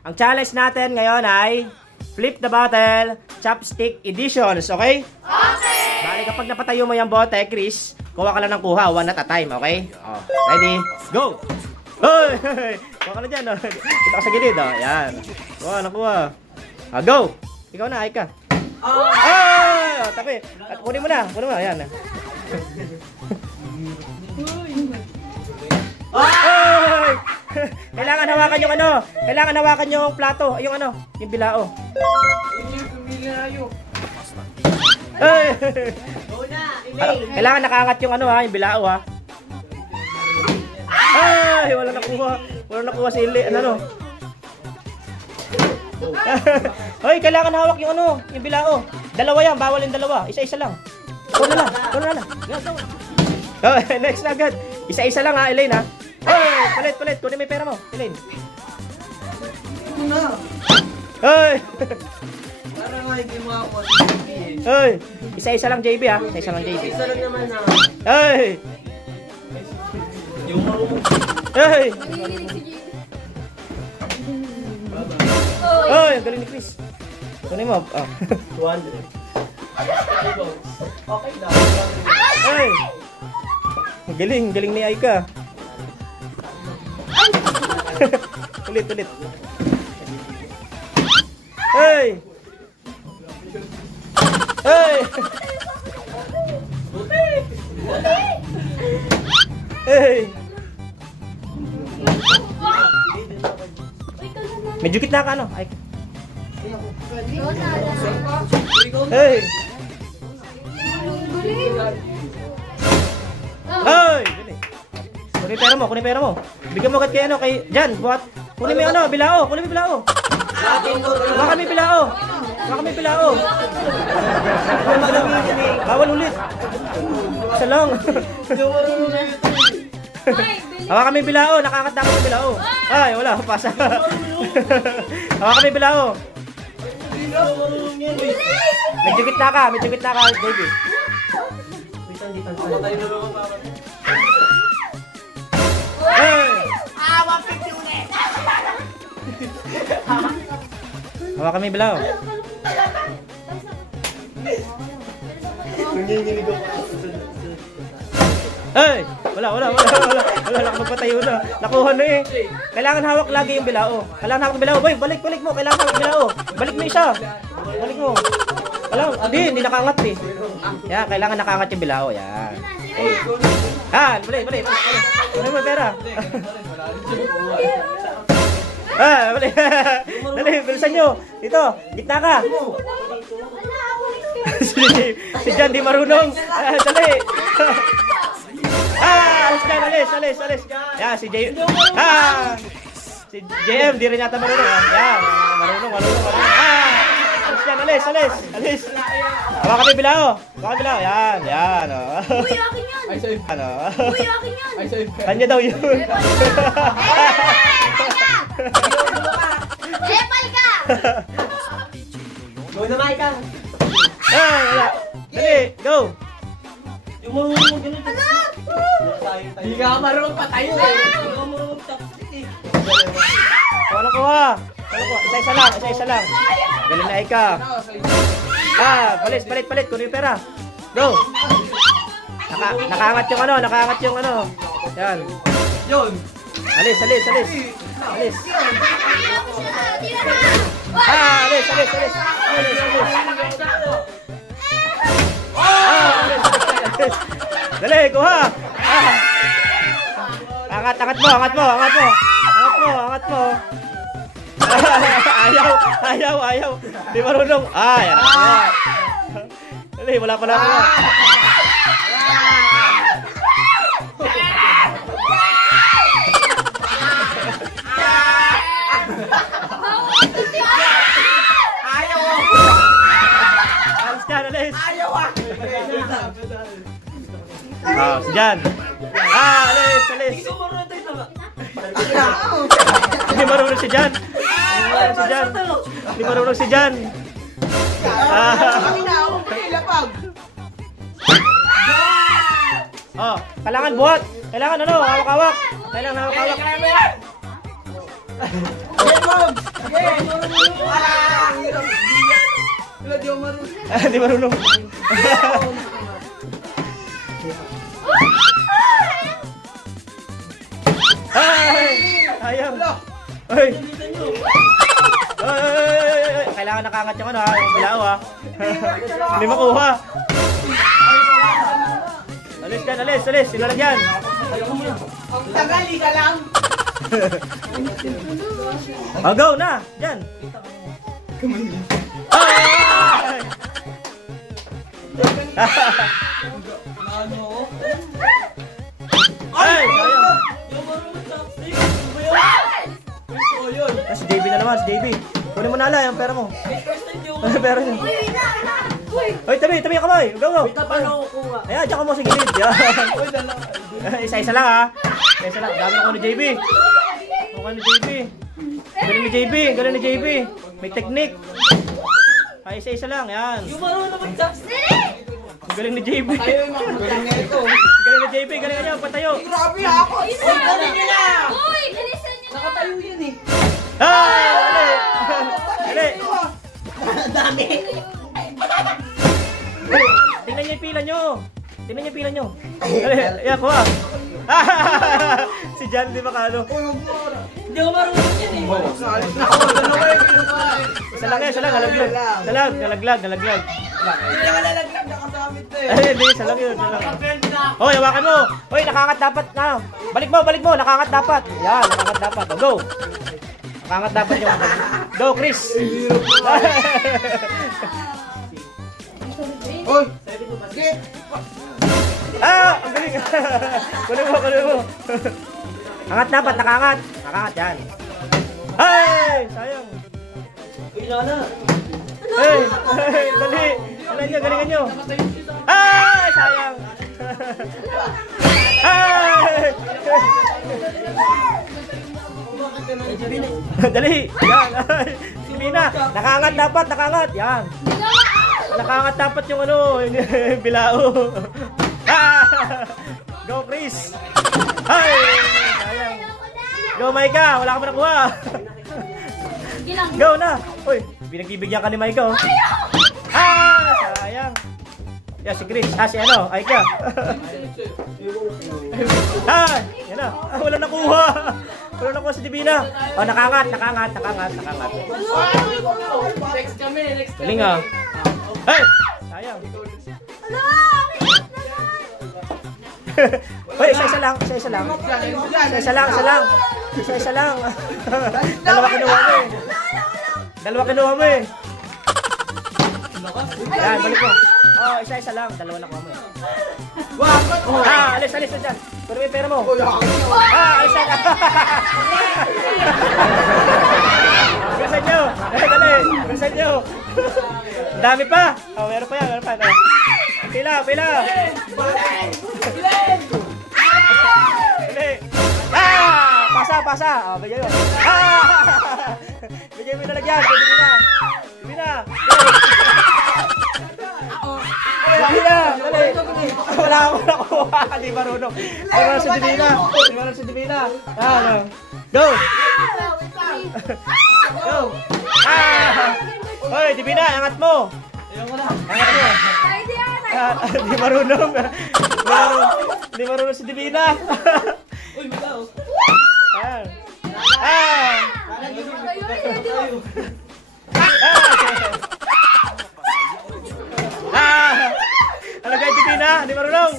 Ang challenge natin ngayon ay Flip the Bottle Chopstick Editions, okay? Okay! Bali, kapag napatayo mo yung bote, Chris, kuha ka lang ng kuha, one at a time, okay? Oh, ready? Go! Hoy! Kuha ka na dyan, oh. Kita ka sa gilid, oh. Yan. Kuha, nakuha. Go! Ikaw na, ay ka. Oh! Tapi, at kunin mo na, yan. Ay! Kailangan hawakan yung ano. Kailangan hawakan yung plato. Yung ano, yung bilao. Yung bilao. Ay! Kailangan nakaangat yung ano ha, yung bilao ha. Ay! Wala nakuha. Wala nakuha si Ili. Ano? Hoy, kailangan hawak yung ano, yung bilao. Dalawa yan, bawal yung dalawa. Isa-isa lang. Kuno na lang. Oh, next na agad. Isa-isa lang ha, Elaine ha. Hoy, palit. Kunin mo yung pera mo, Elaine. Hoy! Para nga hindi mo ako. Hoy! Isa-isa lang JB ha. Isa-isa lang JB. Isa lang naman na. Hoy! Hoy! Hoy! Ang galing ni Chris. Kunin mo. 200. Okay lang. Hoy! Ang galing ni Aika. Ulit. Hey! Hey! Hey! Medyo gitna ka ano? Ay. Hey! Hey! Kunin pera mo. Bigyan mo agad kay ano, kay Jan, buhat. Kunin mo yung ano, bilao. Baka may bilao. Bawal ulit. Isa lang. Hawakan mo yung bilao, nakakat na ako yung bilao. Ay, wala, pasa. Hawakan mo yung bilao. Medyo gitna ka, baby. Hey! 150 ulit! Hawakan mo yung bilao. Hey! Wala lang magpatayo na. Nakuha na eh. Kailangan hawak lagi yung bilao. Boy, balik mo. Kailangan hawak yung bilao. Balik mo isa. Balik mo. Hindi nakaangat eh. Yan, kailangan nakaangat yung bilao. Yan. Okay. Balik. Ano mo pera? Balik. Dali, bilisan nyo. Dito, gitna ka. Si Jan di marunong. Dali. Alis. Yan, si JM, di rin yata marunong. Yan, marunong. Alis. Hawakan mo yung bilao. Yan. Uy, akin yan! Uy, akin yan! Kanya daw yun. Epal ka! Go na, Mike. Wala. Dali, go. Yung marunong ganun. Hindi ka marunong patayin eh. Hindi ka marunong chopstick eh. Kuha. Isa-isa lang. Galing na Aika. Palit. Kunin yung pera. Go. Nakaangat yung ano. Yan. Yun. Alis. Alis. Dali, kuha. Angat mo. Ayaw. Di marunong. Yan. Dali, wala pala ako. Alis. Si Jan. Alis. Hindi marunong si Jan. Kailangan buhat. Kailangan hawak-hawak. Di marunong. Ay! Ayang! Ay! Ay! Kailangan nakangat yung ano ha, yung bilao ha. Hindi makuha. Alis dyan, alis, alis. Sila lang dyan. Ang tagali ka lang. Oh, go na! Dyan! Ay! Ay! Sayang! Si JB na naman, si JB. Kunin mo na ala yung pera mo. Pera niyo. Hoy, tabi yung kamay. Go, go. Ayan, dyan ka mo sa gilid. Isa-isa lang ha. Isa lang. Dami na ko ni JB. Mukha ni JB. Galing ni JB. Galing ni JB. May technique. Ay, isa-isa lang. Yan. Galing ni JB. Galing ni JB. Galing niya. Patayo. Grabe ako. Galing niya na. Uy, bilisan niyo. Nakatayo yan eh. Ay! Ali! Ali! Dami. Tingnan niyo yung pila niyo. Tingnan niyo yung pila niyo. Ali! Ayan, kuha. Si Jan, di ba kano? Hindi ako marunong yan eh. Isa lang yan, isa lang. Nalaglag. Nalaglag. Hindi ka nalaglag nakasamit na eh. Ay, hindi. Isa lang yun. Isa lang. Hoy, hawakan mo. Hoy, nakangat dapat. Balik mo. Nakangat dapat. Yan, nakangat dapat. O, go. Nakangat dapat yung... Go, Chris. Hoy! Get! Ang galing. Kunin mo. Angat dapat, nakangat. Nakangat, yan. Ay, sayang. Hey, dali. Galingan nyo. Ay, sayang. Ay! Dali. Yan. Si Mina. Nakangat dapat, nakangat. Yan. Nakangat dapat yung ano, yung bilao. Go, Chris. Ay! Sayang. Go, Maika. Wala ka pa nakuha. Go na. Uy, pinagbibigyan ka ni Maika, oh. Sayang. Yeah, si Chris. Si ano, Aika. Yan na. Wala nakuha. Wala nakuha si Divina. Oh, nakangat. Next kami, next kami. Galing ah. Ay! Sayang. Hoy, isa-isa lang. Isa-isa lang. Dalawa kinuha mo eh. Yan, balik mo. Oh, isa-isa lang. Dalawa nakuha mo eh. Alis na dyan. Pwede mo yung pera mo. Alis na. Bilisan nyo. Dali. Bilisan nyo. Ang dami pa. Meron pa yan. Pila. Bili. Pasa. Bigyan mo. Bigyan mo na lagyan. Bigyan na. Dali. Wala akong nakuha. Di marunong. Di marunong si Divina. Go. Go. Hoy, Divina, angat mo. Di marunong. Di marunong si Divina. Uy, bitaw. Ano kayo, Divina? Di marunong.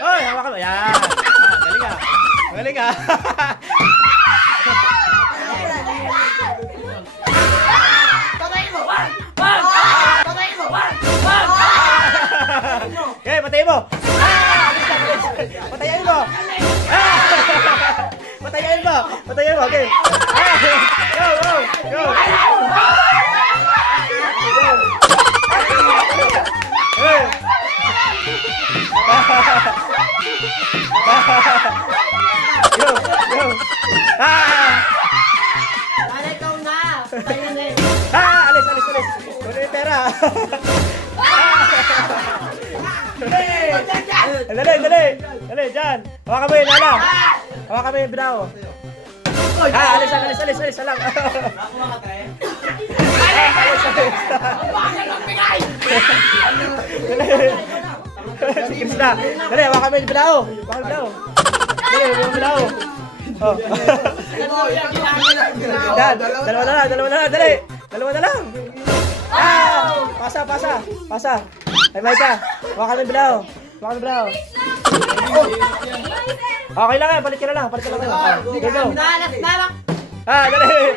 Hoy, hawakan mo. Yan. Galing ah. Okay, patayin mo. Patayin mo. Okay. Go. Hey. Go. Dali, ikaw na. Tayo na eh. Alis. Kunin yung pera. Dali, dali. Dali, dyan. Hawakan mo yun, Nala. Hawakan mo yung Bilao. Alis, alis, alis, alis. Alang. Si Krista. Dali, hawakan mo yung Bilao. Hawakan yung Bilao. Dali, yung Bilao. Oh. Yan, dalawa na lang, dali. Dalawa na lang. Pasa, pasa, pasa. Ay, Maika. Hawakan mo yung Bilao. Hawakan mo yung Bilao. Okay lang, balik ka na lang. Balik ka lang. Dito. Nalas na lang. Dali.